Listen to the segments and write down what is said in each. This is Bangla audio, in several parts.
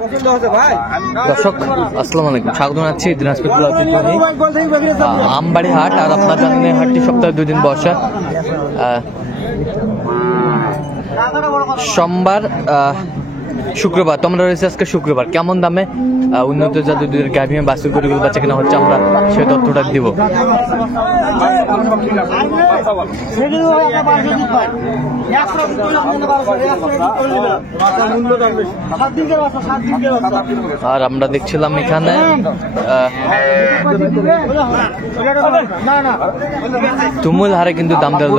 দর্শক আসসালামু আলাইকুম, স্বাগত জানাচ্ছি দিনাজপুর আমবাড়ি হাট। আর আপনার জানেন এই হাটটি সপ্তাহে 2 দিন বসে, সোমবার শুক্রবার। তো আমরা রয়েছে আজকে শুক্রবার। কেমন দামে উন্নত জাতের দুধের গাভী বাছুর গরুগুলো বাচ্চা কেনা হচ্ছে আমরা সেই তথ্যটা দিব। আর আমরা দেখছিলাম এখানে তুমুল হারে কিন্তু দাম দেওয়া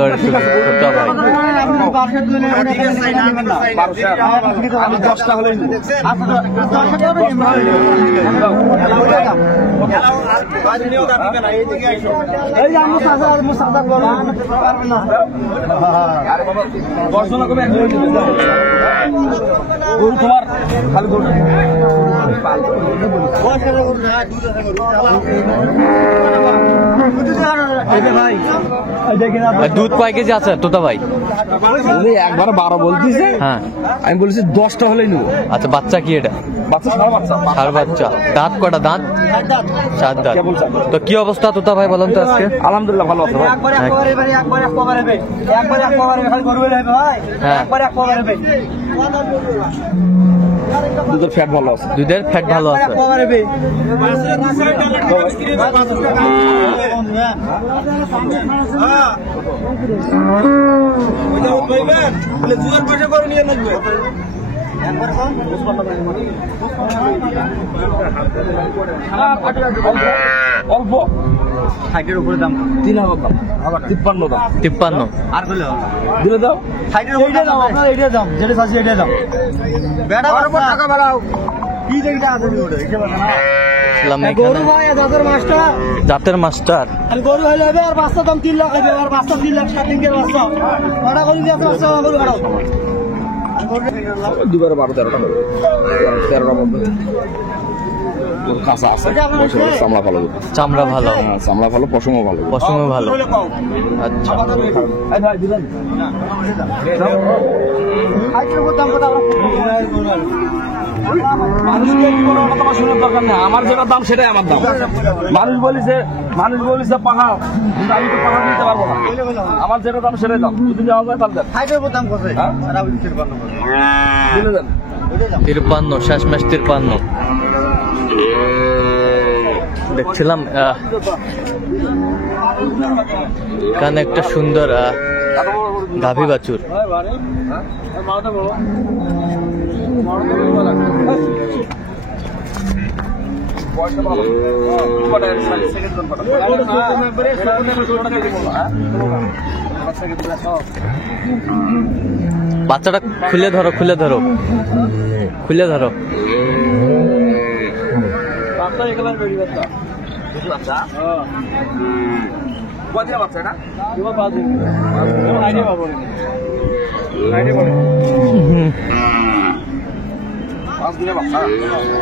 ভাই। দুধ কয় কেজি আছে তোতা ভাই? একবার 12 বলতেছে। হ্যাঁ, আমি বলেছি 10টা হলেই নেবো। আচ্ছা, বাচ্চা কি এটা? ষাঁড় বাচ্চা। দাঁত কটা? দাঁত 4 দাঁত। তো কি অবস্থা তোতা ভাই বলেন তো আজকে? আলহামদুলিল্লাহ ভালো আছে। দুধের ফ্যাট ভালো আছে। দুধের ফ্যাট ভালো আছে। অল্প সাইটের উপরে দাম 3000 দাম, আবার 53 দাম। 53 আর দিলে দাও সাইটের উপরে দাও। আপনার এইটা দাম যেটা চাইছি এটাই দাম। বেড়া টাকা বাড়াও কি দেখটা আছে ওটা দেখে পাচ্ছেন না। গরু ভাই জাতের মাস্টার, জাতের মাস্টার। আর গরু হইলে হবে। আর বাচ্চা দাম 3 লাখ হবে। আর বাচ্চা 3 লাখ 7 দিনের বাচ্চা বড় গরু দিয়ে বাচ্চা গরু হারাও। দুবার 12-13টা হবে। 13টা মধ্যে কাঁচা আছে। চামড়া ভালো, চামড়া ভালো, চামড়া ভালো, পশমও ভালো, পশমও ভালো। আচ্ছা, আমার যেটা দাম সেটাই আমার দাম। মানুষ বলিছে পাহাড়, কিন্তু আমি তো পাহাড় নিতে পারবো না। আমার যেটা দাম সেটাই দাম। যদি যাওয়া যায় তাহলে 53 শেষমেশ 53 দেখছিলাম। এখানে একটা সুন্দর গাভী বাছুর। বাচ্চাটা খুলে ধরো, খুলে ধরো, খুলে ধরো।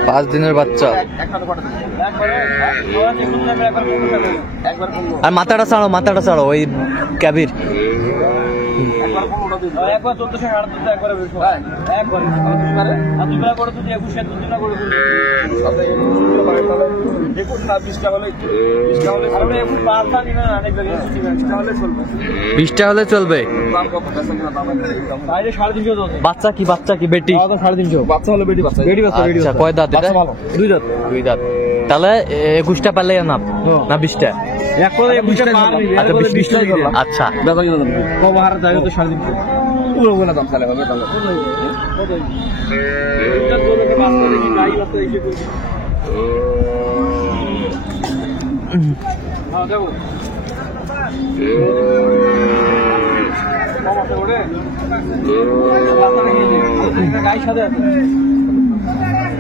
পাঁচ দিনের বাচ্চা। আর মাথাটা ছাড়ো, মাথাটা ছাড়ো ওই ক্যাবির। একবার 14,500 একবারে একবার আর দুইবার করে তুই 21 দুদিন না করে দেখুন না 20টা হলে আমরা এখন 5টা দিনা অনেক বেশি 20টা হলে চলবে। 20টা হলে চলবে। দাম কত আছে কিনা দাম বাইরে 350 দাও। বাচ্চা কি? বাচ্চা কি বেটি? 350। বাচ্চা হলো বেটি বাচ্চা। বেটি বাচ্চা। আচ্ছা, কয় দাঁত এটা? 2 দাঁত। 2 দাঁত। তাহলে 21টা পারলে না 20টা? এক করে 21টা পার নিবি। আচ্ছা, 20টা করলাম। আচ্ছা, বেচা কিনা দাম কভার যায় তো 350। পুরো গোনা দাম তাহলে হবে তাহলে। কত? এটা বলতে বাচ্চা দেখি গাই বাচ্চা এসে কই। হ্যাঁ দেখো। কমাতে ওরে। বাচ্চা দেখি গাই সাথে আছে।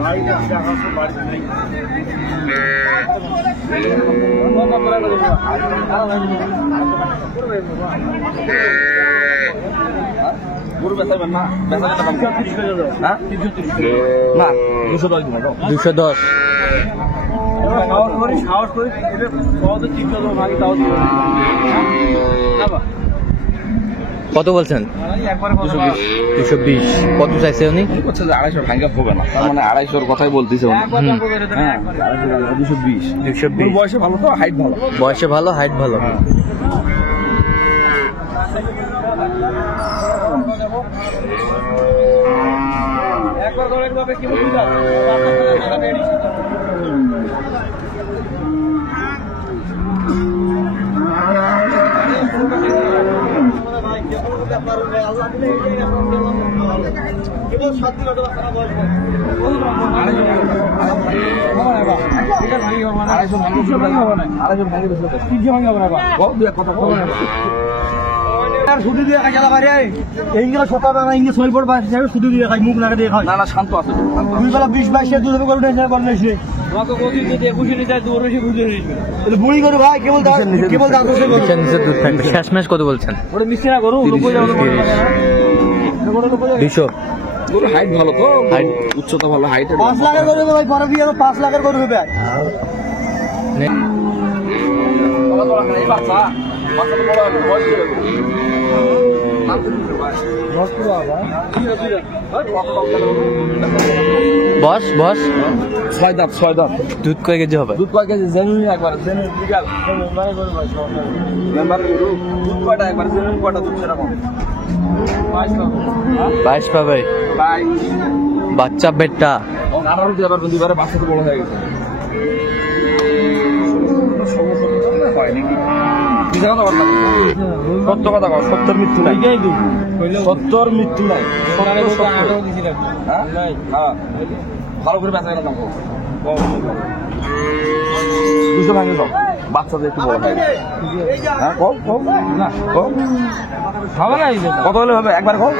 গাইটা দেখা তো বাড়ি নাই। গরু বেচাবেন না? না 210 দিন। 210। সাহস করে এটা সহজে 300 ভাগে তাও কত বলছেন? 220। কত চাইছে উনি? হচ্ছে যে 250 ভাঙা হবে না, তার মানে 250 কথাই বলতেছে উনি। হ্যাঁ 220। 220। বয়সে ভালো তো, হাইট ভালো। বয়সে ভালো, হাইট ভালো। শুধু দিয়ে খাই গেলা ইংলিশ সকাল ইংলিশ হয়ে পড়বা শুধু দিয়ে খাই মুখ নাকে দিয়ে খাই। না না শান্ত আছে। দুই বেলা 20-22 দুধ করে নিয়েছে বুড়ি করে ভাই কেবল কেবল নিচে নিচে দুধ থাকবে। শেষমেশ কত বলছেন? 200। গরু হাইট ভালো তো, হাইট উচ্চতা ভালো, হাইটের 5 লাখের করে ভাই পরে দিয়ে 5 লাখের করে হবে। বস বস 6 দাঁত 6 দাঁত। দুধ কয় কেজি হবে? দুধ কয় কেজি? জেনুইন একবার, জেনুইন বিকাল মেম্বার দুধ কয়টা একবার, জেনুইন কয়টা দুধ সেরকম 22 পাবে। 22। বাচ্চা বেটা 18 দিয়ে আবার দুইবারে বাচ্চা তো বড় হয়ে গেছে। সত্য কথা কও, সত্যের মৃত্যু নাই, সত্যর মৃত্যু নাই। হ্যাঁ ভালো করে বেচা গেল। 200 ভাঙে যাও, বাচ্চাদের একটু বড় হয়। হ্যাঁ কও কও না কও কত হলে হবে একবার কও।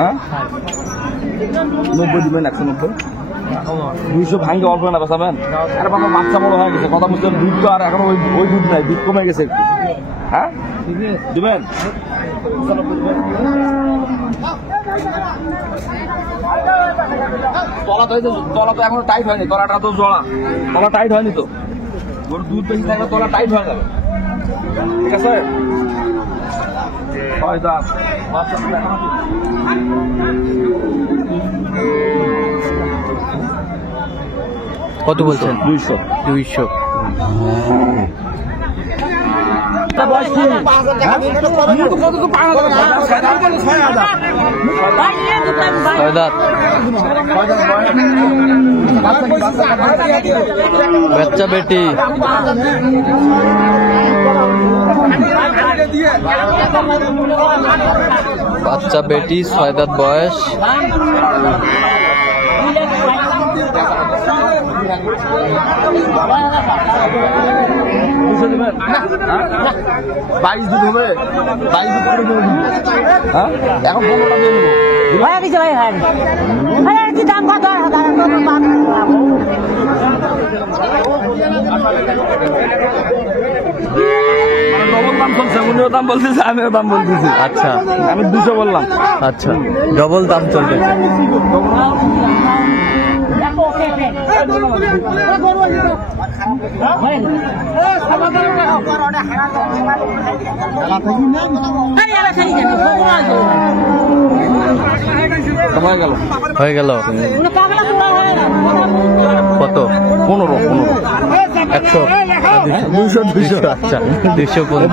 হ্যাঁ 90 দিবেন, 190। 200 ভাঙে অল্প না বেচাবেন? আরে বাবা বাচ্চা বড় হয়ে গেছে, কথা বুঝতে দুধ তো আর এখন ওই দুধ নাই, দুধ কমে গেছে একটু। হ্যাঁ দিবেন? তলা তো এখনো টাইট হয়নি, তলাটা তো জড়া, তলা টাইট হয়নি তো। গরু দুধ বেশি থাকলে তলা টাইট হয়ে যাবে। ঠিক আছে 6 দাঁত। কত বলছেন? 200। 200। বাচ্চা বেটি বাচ্চা বেটি 6 দাঁত বয়স। 22 দুধ হবে, 22 দুধ করে দেবো। হ্যাঁ এখন 15টা দিয়ে নেবো। ডবল দাম চলছে, উনিও দাম বলতেছে, আমিও দাম বলতেছি। আচ্ছা আমি 200 বললাম। আচ্ছা ডবল দাম চলবে। হয়ে গেল কত? 15। 100 200 আচ্ছা 215।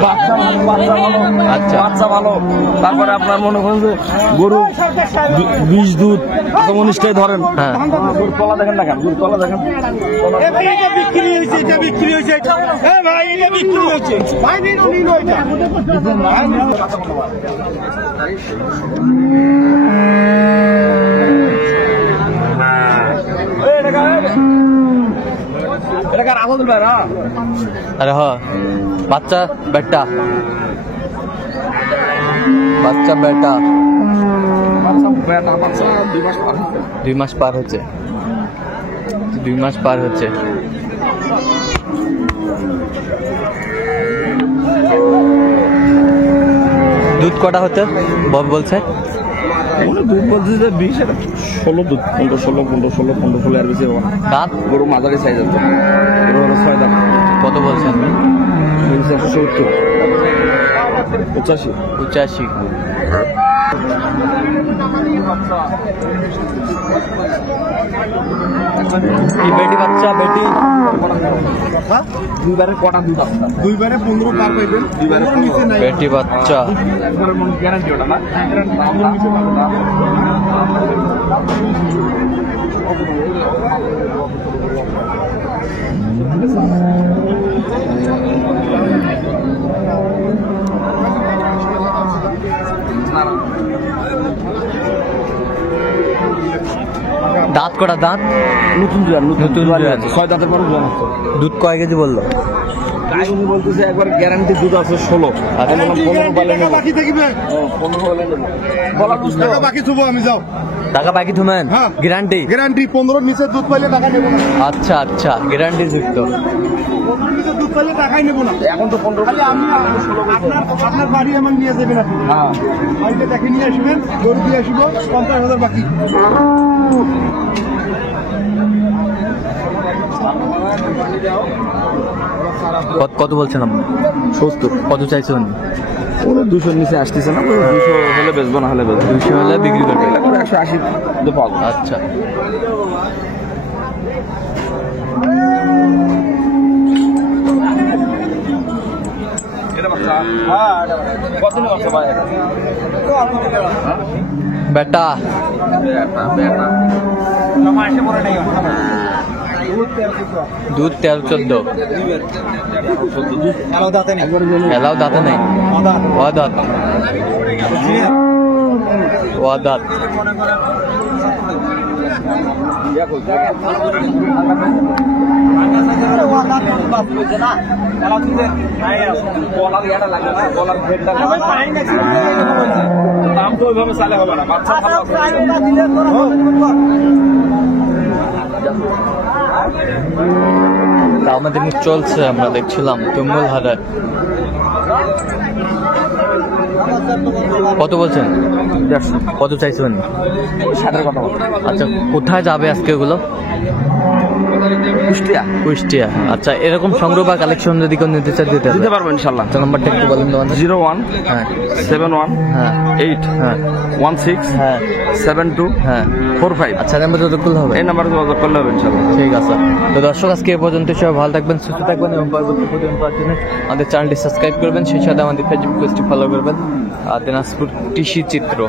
আচ্ছা বাচ্চা ভালো। তারপরে আপনার মনে করেন যে গরু 20 দুধ 19টাই ধরেন। হ্যাঁ গরুর তলা দেখেন না কেন, গরুর তলা দেখেন। বিক্রি হয়েছে, এটা বিক্রি হয়েছে, ভাই এটা বিক্রি হয়েছে ভাই, নিল এটা আরে হ বাচ্চা বেটা, বাচ্চা বেটা 2 মাস পার হচ্ছে, 2 মাস পার হচ্ছে। দুধ কটা হতে বলছে? দুধ বলছে যে 20, 16 দুধ, 15 আর বেশি হবে না। দাঁত গরু মাঝারি সাইজ আছে, গরু হলো 6 দাঁত। কত বলছেন? 170। 85 85 কি বেটি বাচ্চা বেটি দুইবারে কটা দুধ আছে দুইবারে 15 পার পাইবেন দুইবারে নিচে নাই বেটি বাচ্চা একবারে মন গ্যারান্টি ওটা না দাঁত কটা দাঁত নতুন নতুন দুধ দুধ। আছে 6 দাঁতের পর দুধ আছে দুধ কয় কেজি বললো? উনি বলতেছে একবার গ্যারান্টি দুধ আছে 16 আচ্ছা। আমি বললাম 15 পালে নেব বাকি থাকবে 15 পালে নেব বলা বুঝতে টাকা বাকি থুবো আমি যাও টাকা বাকি থুমেন হ্যাঁ। গ্যারান্টি গ্যারান্টি 15 নিচে দুধ পাইলে টাকা নেব না আচ্ছা আচ্ছা গ্যারান্টি যুক্ত 15 নিচে দুধ পাইলে টাকাই নেব না এখন তো 15 খালি আমি আপনার বাড়ি আমার নিয়ে যাবেন আপনি হ্যাঁ বাড়িতে দেখে নিয়ে আসবেন গরু দিয়ে আসবো 50,000 বাকি কত বলছেন আপনি? 70 কত চাইছেন? ওরা 200 নিচে আসতেছে না 200 হলে বেচবো না হলে বেচবো 200 হলে বিক্রি করবে। 180 দিয়ে পাবো আচ্ছা কত নেব ভাই বেটা দুধ 13-14 এলাও দাঁতে নেই ওয়াদাত ওয়াদাত দাম তো ওইভাবে চালে হবে না বাচ্চা ভালো তা আমাদের কিন্তু চলছে আমরা দেখছিলাম তুঙ্গল হাটে কত বলছেন? 150 কত চাইছেন? 60 কথা বল আচ্ছা কোথায় যাবে আজকে এগুলো? কুষ্টিয়া কুষ্টিয়া। আচ্ছা এরকম সংগ্রহ বা কালেকশন যদি কেউ নিতে চায় দিতে দিতে পারবো ইনশাআল্লাহ আচ্ছা নাম্বারটা একটু বলেন তো আমাদের। 01 হ্যাঁ 71 হ্যাঁ 8 হ্যাঁ 16 হ্যাঁ 72 হ্যাঁ 45 আচ্ছা নাম্বার যত করলে হবে। এই নাম্বারে যোগাযোগ করলে হবে ইনশাআল্লাহ ঠিক আছে তো দর্শক আজকে এ পর্যন্ত সবাই ভালো থাকবেন সুস্থ থাকবেন এবং পরবর্তী ভিডিও পাওয়ার জন্য আমাদের চ্যানেলটি সাবস্ক্রাইব করবেন সেই সাথে আমাদের ফেসবুক পেজটি ফলো করবেন আর দিনাজপুর কৃষি চিত্র।